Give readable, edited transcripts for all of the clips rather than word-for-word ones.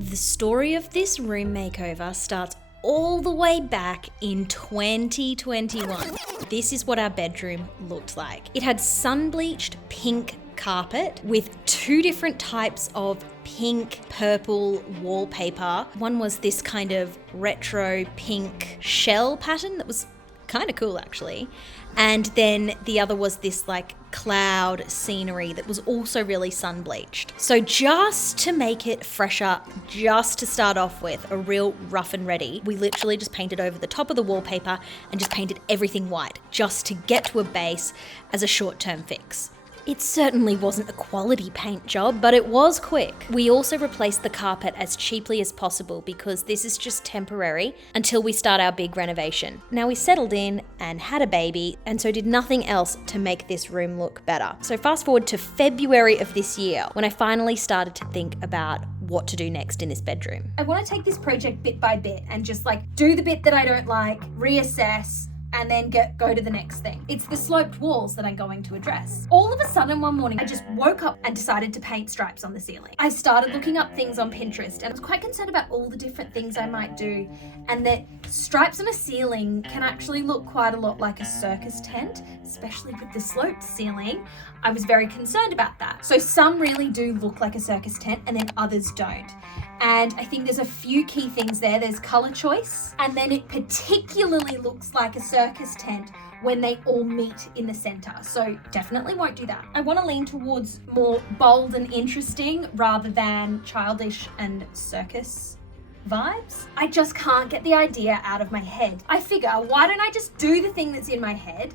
The story of this room makeover starts all the way back in 2021. This is what our bedroom looked like. It had sun-bleached pink carpet with two different types of pink purple wallpaper. One was this kind of retro pink shell pattern that was kind of cool actually. And then the other was this like cloud scenery that was also really sun bleached. So just to make it fresher, just to start off with a real rough and ready, we literally just painted over the top of the wallpaper and just painted everything white just to get to a base as a short-term fix. It certainly wasn't a quality paint job, but it was quick. We also replaced the carpet as cheaply as possible because this is just temporary until we start our big renovation. Now we settled in and had a baby, and so did nothing else to make this room look better. So fast forward to February of this year, when I finally started to think about what to do next in this bedroom. I want to take this project bit by bit and just like do the bit that I don't like, reassess, and then go to the next thing. It's the sloped walls that I'm going to address. All of a sudden one morning, I just woke up and decided to paint stripes on the ceiling. I started looking up things on Pinterest and I was quite concerned about all the different things I might do, and that stripes on a ceiling can actually look quite a lot like a circus tent, especially with the sloped ceiling. I was very concerned about that. So some really do look like a circus tent and then others don't. And I think there's a few key things there. There's color choice, and then it particularly looks like a circus tent when they all meet in the center. So definitely won't do that. I want to lean towards more bold and interesting rather than childish and circus vibes. I just can't get the idea out of my head. I figure, why don't I just do the thing that's in my head?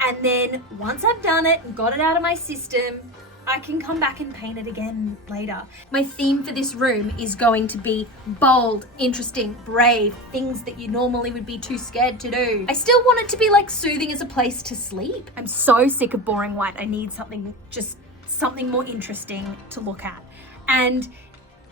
And then once I've done it and got it out of my system, I can come back and paint it again later. My theme for this room is going to be bold, interesting, brave, things that you normally would be too scared to do. I still want it to be like soothing as a place to sleep. I'm so sick of boring white. I need something more interesting to look at. And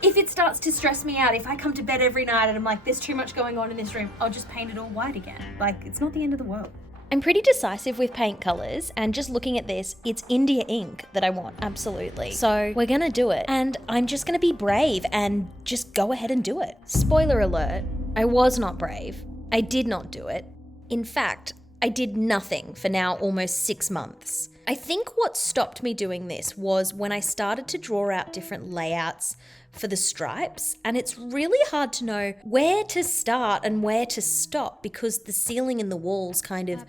if it starts to stress me out, if I come to bed every night and I'm like, there's too much going on in this room, I'll just paint it all white again. Like, it's not the end of the world. I'm pretty decisive with paint colors, and just looking at this, it's India ink that I want, absolutely. So we're gonna do it, and I'm just gonna be brave and just go ahead and do it. Spoiler alert, I was not brave. I did not do it. In fact, I did nothing for now almost 6 months. I think what stopped me doing this was when I started to draw out different layouts for the stripes, and it's really hard to know where to start and where to stop because the ceiling and the walls kind of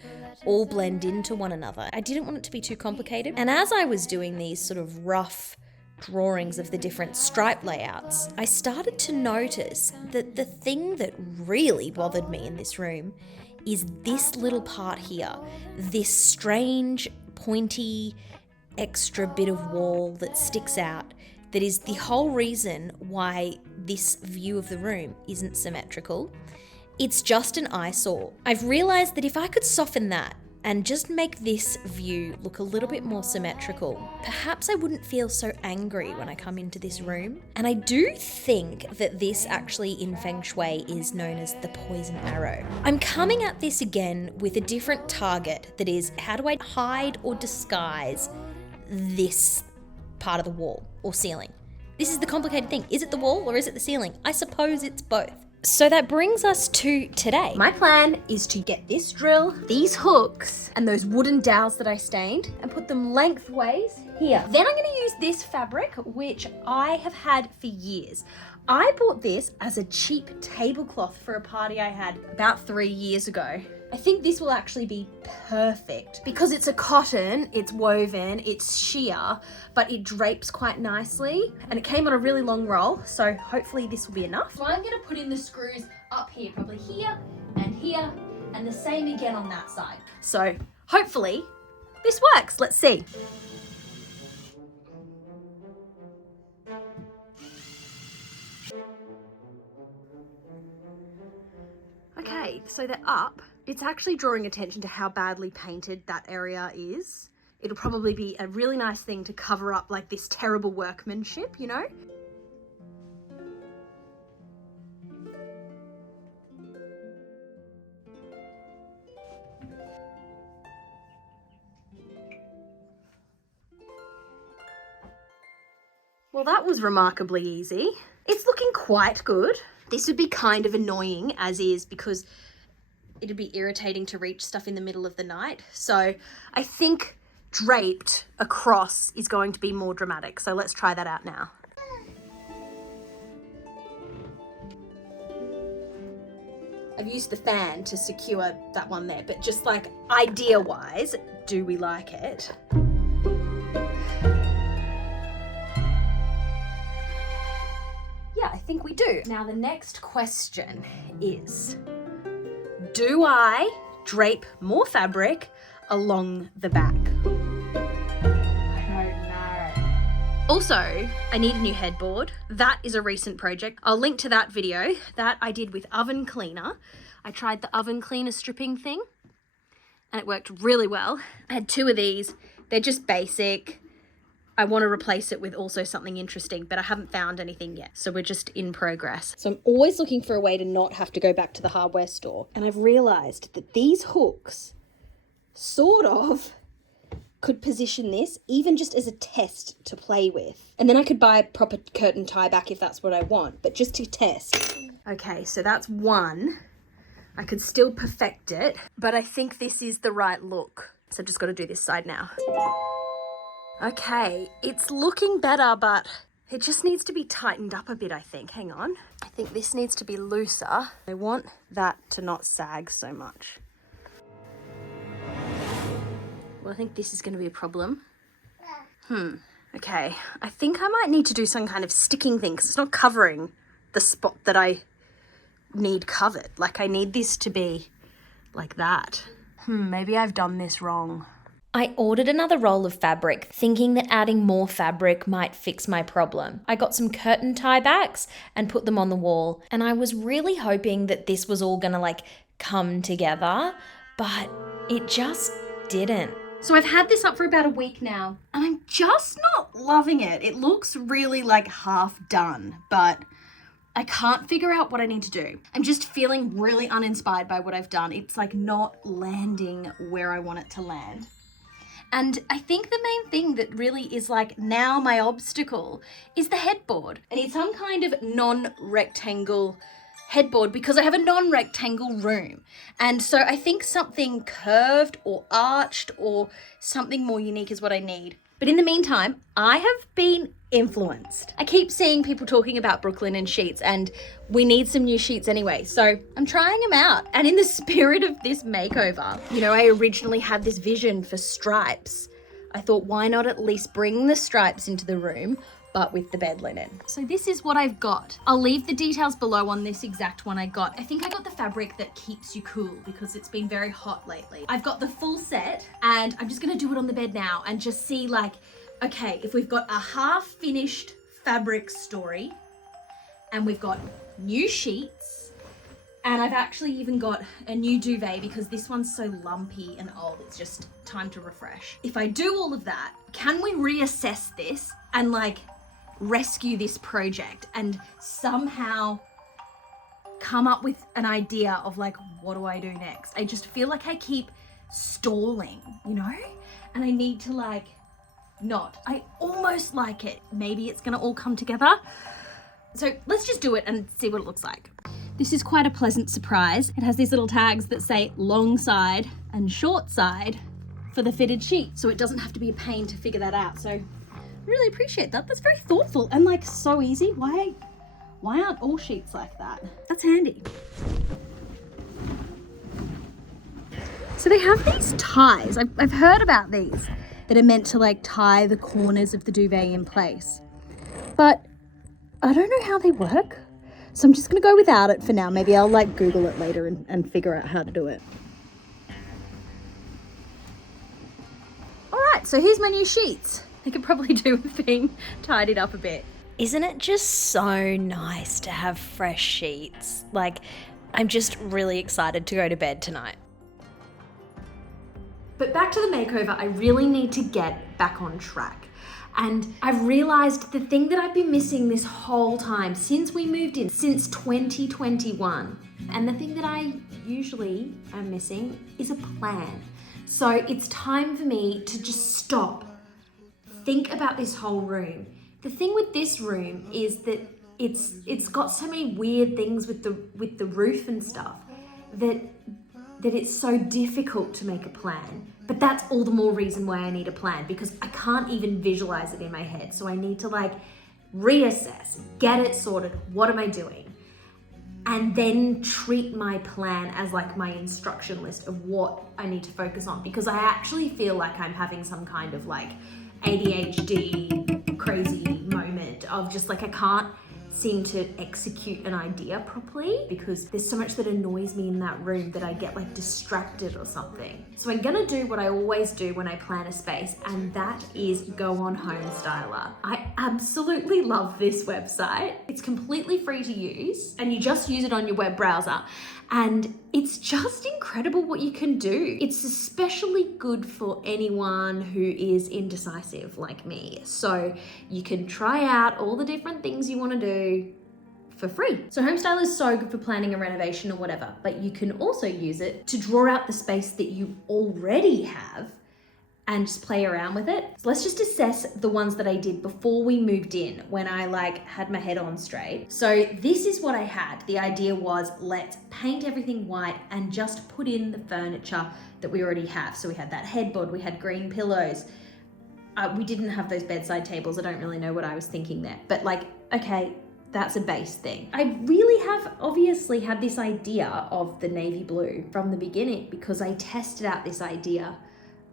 all blend into one another. I didn't want it to be too complicated, and as I was doing these sort of rough drawings of the different stripe layouts, I started to notice that the thing that really bothered me in this room is this little part here, this strange, pointy, extra bit of wall that sticks out, that is the whole reason why this view of the room isn't symmetrical. It's just an eyesore. I've realized that if I could soften that and just make this view look a little bit more symmetrical, perhaps I wouldn't feel so angry when I come into this room. And I do think that this actually in Feng Shui is known as the poison arrow. I'm coming at this again with a different target, that is, how do I hide or disguise this part of the wall or ceiling? This is the complicated thing. Is it the wall or is it the ceiling? I suppose it's both. So that brings us to today. My plan is to get this drill, these hooks, and those wooden dowels that I stained and put them lengthways here. Then I'm going to use this fabric, which I have had for years. I bought this as a cheap tablecloth for a party I had about 3 years ago. I think this will actually be perfect because it's a cotton, it's woven, it's sheer, but it drapes quite nicely, and it came on a really long roll, so hopefully this will be enough. So I'm going to put in the screws up here, probably here, and the same again on that side. So hopefully this works. Let's see. Okay, so they're up. It's actually drawing attention to how badly painted that area is. It'll probably be a really nice thing to cover up like this terrible workmanship, you know? Well, that was remarkably easy. It's looking quite good. This would be kind of annoying as is because it'd be irritating to reach stuff in the middle of the night. So I think draped across is going to be more dramatic. So let's try that out now. I've used the fan to secure that one there, but just like idea-wise, do we like it? Yeah, I think we do. Now the next question is, do I drape more fabric along the back? Also, I need a new headboard. That is a recent project. I'll link to that video that I did with oven cleaner. I tried the oven cleaner stripping thing and it worked really well. I had 2 of these. They're just basic. I want to replace it with also something interesting, but I haven't found anything yet. So we're just in progress. So I'm always looking for a way to not have to go back to the hardware store. And I've realized that these hooks sort of could position this even just as a test to play with. And then I could buy a proper curtain tie back if that's what I want, but just to test. Okay, so that's one. I could still perfect it, but I think this is the right look. So I've just got to do this side now. Okay, it's looking better, but it just needs to be tightened up a bit, I think. Hang on. I think this needs to be looser. I want that to not sag so much. Well, I think this is going to be a problem. Okay. I think I might need to do some kind of sticking thing because it's not covering the spot that I need covered. Like, I need this to be like that. Maybe I've done this wrong. I ordered another roll of fabric, thinking that adding more fabric might fix my problem. I got some curtain tie backs and put them on the wall, and I was really hoping that this was all gonna like come together, but it just didn't. So I've had this up for about a week now, and I'm just not loving it. It looks really like half done, but I can't figure out what I need to do. I'm just feeling really uninspired by what I've done. It's like not landing where I want it to land. And I think the main thing that really is like now my obstacle is the headboard. I need some kind of non-rectangle headboard because I have a non-rectangle room. And so I think something curved or arched or something more unique is what I need. But in the meantime, I have been influenced. I keep seeing people talking about Brooklinen sheets and we need some new sheets anyway. So I'm trying them out. And in the spirit of this makeover, you know, I originally had this vision for stripes. I thought, why not at least bring the stripes into the room, but with the bed linen. So this is what I've got. I'll leave the details below on this exact one I got. I think I got the fabric that keeps you cool because it's been very hot lately. I've got the full set and I'm just gonna do it on the bed now and just see like, okay, if we've got a half finished fabric story and we've got new sheets and I've actually even got a new duvet because this one's so lumpy and old, it's just time to refresh. If I do all of that, can we reassess this and like rescue this project and somehow come up with an idea of like, what do I do next? I just feel like I keep stalling, you know? And I need to like, not. I almost like it. Maybe it's gonna all come together. So let's just do it and see what it looks like. This is quite a pleasant surprise. It has these little tags that say long side and short side for the fitted sheet. So it doesn't have to be a pain to figure that out. So I really appreciate that. That's very thoughtful and like so easy. Why aren't all sheets like that? That's handy. So they have these ties. I've heard about these that are meant to like tie the corners of the duvet in place. But I don't know how they work. So I'm just gonna go without it for now. Maybe I'll like Google it later and figure out how to do it. All right, so here's my new sheets. They could probably do with being tidied up a bit. Isn't it just so nice to have fresh sheets? Like, I'm just really excited to go to bed tonight. But back to the makeover, I really need to get back on track. And I've realized the thing that I've been missing this whole time since we moved in, since 2021. And the thing that I usually am missing is a plan. So it's time for me to just stop, think about this whole room. The thing with this room is that it's got so many weird things with the roof and stuff that it's so difficult to make a plan. But that's all the more reason why I need a plan, because I can't even visualize it in my head. So I need to like reassess, get it sorted. What am I doing? And then treat my plan as like my instruction list of what I need to focus on, because I actually feel like I'm having some kind of like ADHD crazy moment of just like I can't seem to execute an idea properly because there's so much that annoys me in that room that I get like distracted or something. So I'm gonna do what I always do when I plan a space, and that is go on Homestyler. I absolutely love this website. It's completely free to use and you just use it on your web browser, and it's just incredible what you can do. It's especially good for anyone who is indecisive like me. So you can try out all the different things you want to do for free. So Homestyler is so good for planning a renovation or whatever, but you can also use it to draw out the space that you already have and just play around with it. So let's just assess the ones that I did before we moved in, when I like had my head on straight. So this is what I had. The idea was, let's paint everything white and just put in the furniture that we already have. So we had that headboard, we had green pillows. We didn't have those bedside tables. I don't really know what I was thinking there, but like, okay, that's a base thing. I really have obviously had this idea of the navy blue from the beginning because I tested out this idea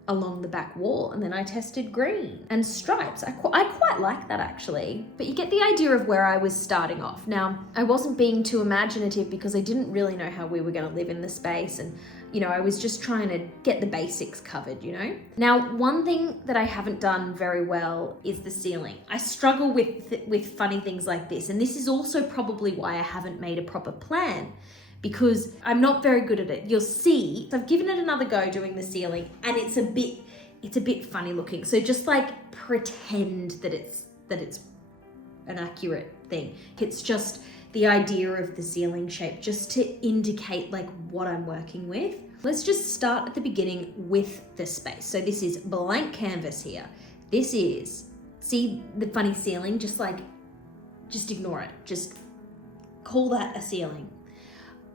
along the back wall, and then I tested green and stripes. I quite like that actually, but you get the idea of where I was starting off. Now, I wasn't being too imaginative because I didn't really know how we were gonna live in the space, and you know, I was just trying to get the basics covered, you know? Now, one thing that I haven't done very well is the ceiling. I struggle with funny things like this, and this is also probably why I haven't made a proper plan, because I'm not very good at it. You'll see, so I've given it another go doing the ceiling, and it's a bit funny looking. So just like pretend that it's an accurate thing. It's just the idea of the ceiling shape, just to indicate like what I'm working with. Let's just start at the beginning with the space. So this is blank canvas here. This is, see the funny ceiling, just ignore it. Just call that a ceiling.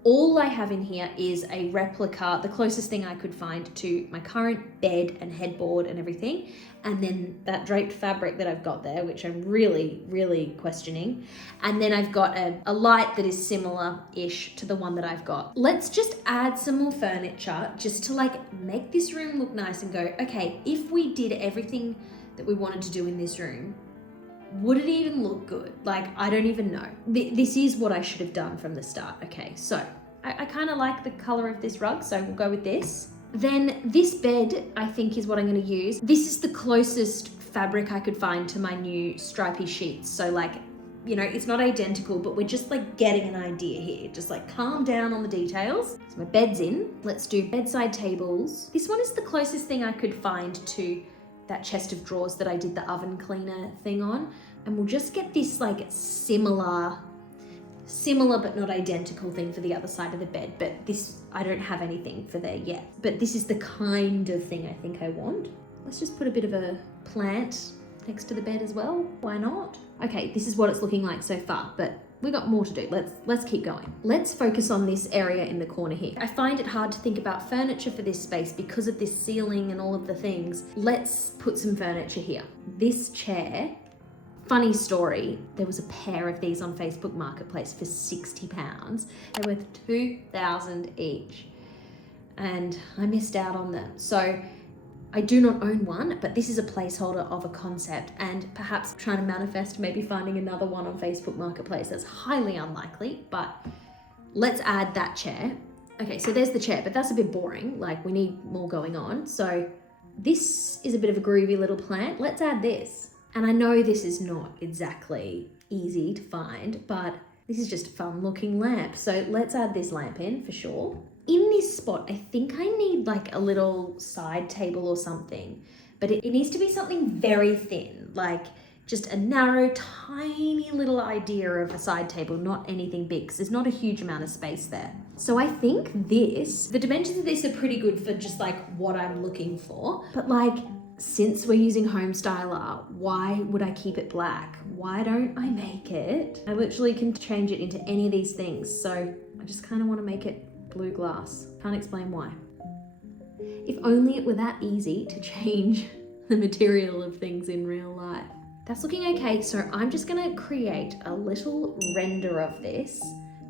All I have in here is a replica, the closest thing I could find to my current bed and headboard and everything. And then that draped fabric that I've got there, which I'm really, really questioning. And then I've got a light that is similar-ish to the one that I've got. Let's just add some more furniture just to like make this room look nice and go, okay, if we did everything that we wanted to do in this room, would it even look good? Like, I don't even know. This is what I should have done from the start. Okay, so I kind of like the color of this rug, so we'll go with this. Then this bed, I think, is what I'm going to use. This is the closest fabric I could find to my new stripy sheets. So like, you know, it's not identical, but we're just like getting an idea here. Just like calm down on the details. So my bed's in. Let's do bedside tables. This one is the closest thing I could find to that chest of drawers that I did the oven cleaner thing on. And we'll just get this like similar but not identical thing for the other side of the bed. But this, I don't have anything for there yet. But this is the kind of thing I think I want. Let's just put a bit of a plant next to the bed as well. Why not? Okay, this is what it's looking like so far, but we got more to do. Let's keep going. Let's focus on this area in the corner here. I find it hard to think about furniture for this space because of this ceiling and all of the things. Let's put some furniture here. This chair, funny story, there was a pair of these on Facebook Marketplace for £60. They're worth $2,000 each, and I missed out on them. So I do not own one, but this is a placeholder of a concept, and perhaps trying to manifest maybe finding another one on Facebook Marketplace. That's highly unlikely, but let's add that chair. Okay, so there's the chair, but that's a bit boring. Like, we need more going on. So this is a bit of a groovy little plant. Let's add this. And I know this is not exactly easy to find, but this is just a fun looking lamp. So let's add this lamp in for sure. In this spot, I think I need like a little side table or something, but it needs to be something very thin, like just a narrow, tiny little idea of a side table, not anything big, because there's not a huge amount of space there. So I think the dimensions of this are pretty good for just like what I'm looking for, but like since we're using Home Styler, why would I keep it black? Why don't I make it? I literally can change it into any of these things. So I just kind of want to make it blue glass. Can't explain why. If only it were that easy to change the material of things in real life. That's looking okay, so I'm just gonna create a little render of this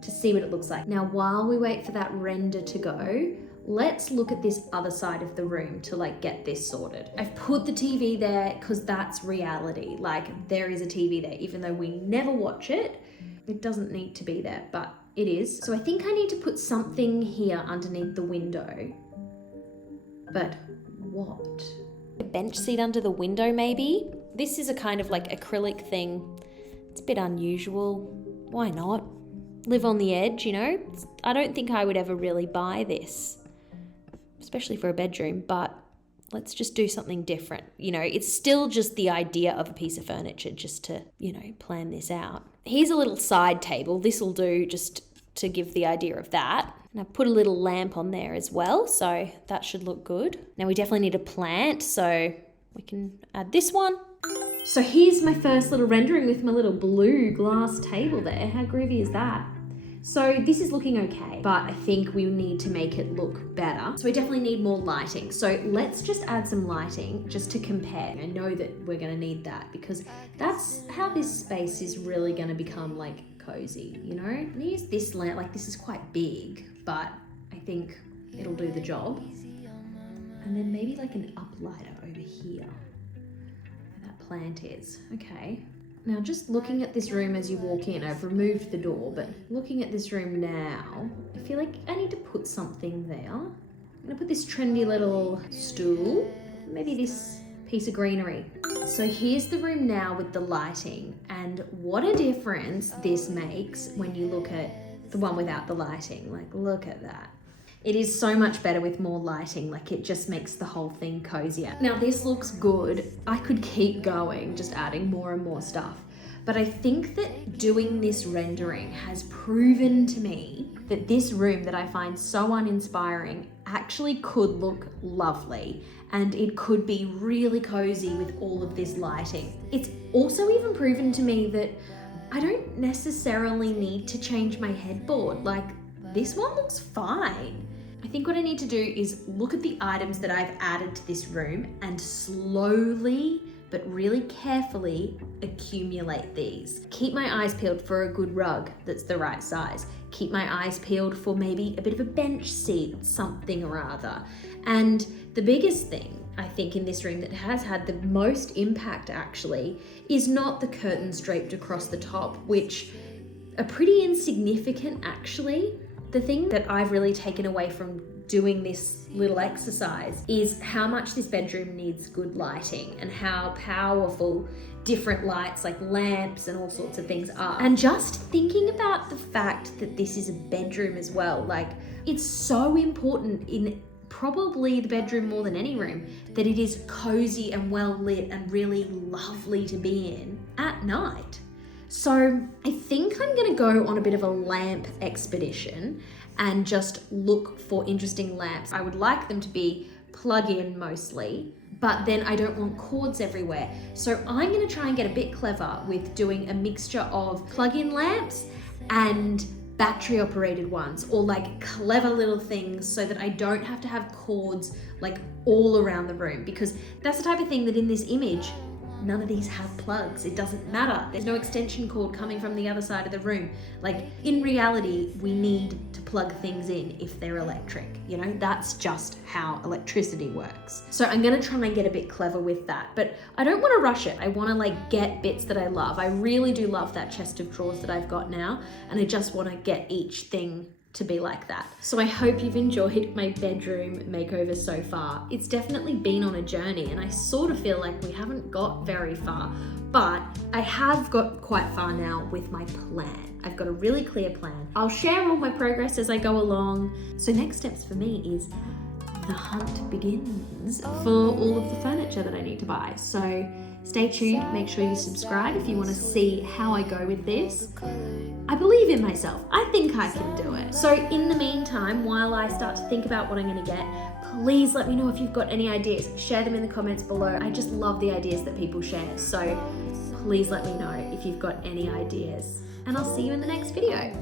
to see what it looks like. Now, while we wait for that render to go, let's look at this other side of the room to like get this sorted. I've put the TV there because that's reality. Like, there is a TV there, even though we never watch it. It doesn't need to be there, but it is. So I think I need to put something here underneath the window. But what? A bench seat under the window, maybe? This is a kind of like acrylic thing. It's a bit unusual. Why not? Live on the edge, you know? I don't think I would ever really buy this, especially for a bedroom, but let's just do something different. You know, it's still just the idea of a piece of furniture just to, you know, plan this out. Here's a little side table. This will do just to give the idea of that. And I put a little lamp on there as well, so that should look good. Now we definitely need a plant, so we can add this one. So here's my first little rendering with my little blue glass table there. How groovy is that? So this is looking okay, but I think we need to make it look better. So we definitely need more lighting. So let's just add some lighting just to compare. I know that we're gonna need that because that's how this space is really gonna become like cozy, you know? I'm gonna use this lamp, like this is quite big, but I think it'll do the job. And then maybe like an uplighter over here, where that plant is. Okay. Now just looking at this room as you walk in, I've removed the door, but looking at this room now, I feel like I need to put something there. I'm gonna put this trendy little stool, maybe this piece of greenery. So here's the room now with the lighting, and what a difference this makes when you look at the one without the lighting. Like, look at that. It is so much better with more lighting, like it just makes the whole thing cozier. Now this looks good. I could keep going, just adding more and more stuff. But I think that doing this rendering has proven to me that this room that I find so uninspiring actually could look lovely, and it could be really cozy with all of this lighting. It's also even proven to me that I don't necessarily need to change my headboard. Like, this one looks fine. I think what I need to do is look at the items that I've added to this room and slowly but really carefully accumulate these. Keep my eyes peeled for a good rug that's the right size. Keep my eyes peeled for maybe a bit of a bench seat, something or other. And the biggest thing I think in this room that has had the most impact actually is not the curtains draped across the top, which are pretty insignificant actually. The thing that I've really taken away from doing this little exercise is how much this bedroom needs good lighting and how powerful different lights like lamps and all sorts of things are. And just thinking about the fact that this is a bedroom as well, like it's so important in probably the bedroom more than any room that it is cozy and well lit and really lovely to be in at night. So I think I'm gonna go on a bit of a lamp expedition and just look for interesting lamps. I would like them to be plug-in mostly, but then I don't want cords everywhere. So I'm gonna try and get a bit clever with doing a mixture of plug-in lamps and battery operated ones, or like clever little things so that I don't have to have cords like all around the room, because that's the type of thing that in this image, none of these have plugs. It doesn't matter. There's no extension cord coming from the other side of the room. Like in reality, we need to plug things in if they're electric. You know, that's just how electricity works. So I'm gonna try and get a bit clever with that, but I don't wanna rush it. I wanna like get bits that I love. I really do love that chest of drawers that I've got now, and I just wanna get each thing to be like that. So I hope you've enjoyed my bedroom makeover so far. It's definitely been on a journey, and I sort of feel like we haven't got very far, but I have got quite far now with my plan. I've got a really clear plan. I'll share all my progress as I go along. So next steps for me is the hunt begins for all of the furniture that I need to buy. So stay tuned, make sure you subscribe if you want to see how I go with this. I believe in myself. I think I can do it. So in the meantime, while I start to think about what I'm going to get, Please let me know if you've got any ideas. Share them in the comments below. I just love the ideas that people share. So please let me know if you've got any ideas. And I'll see you in the next video.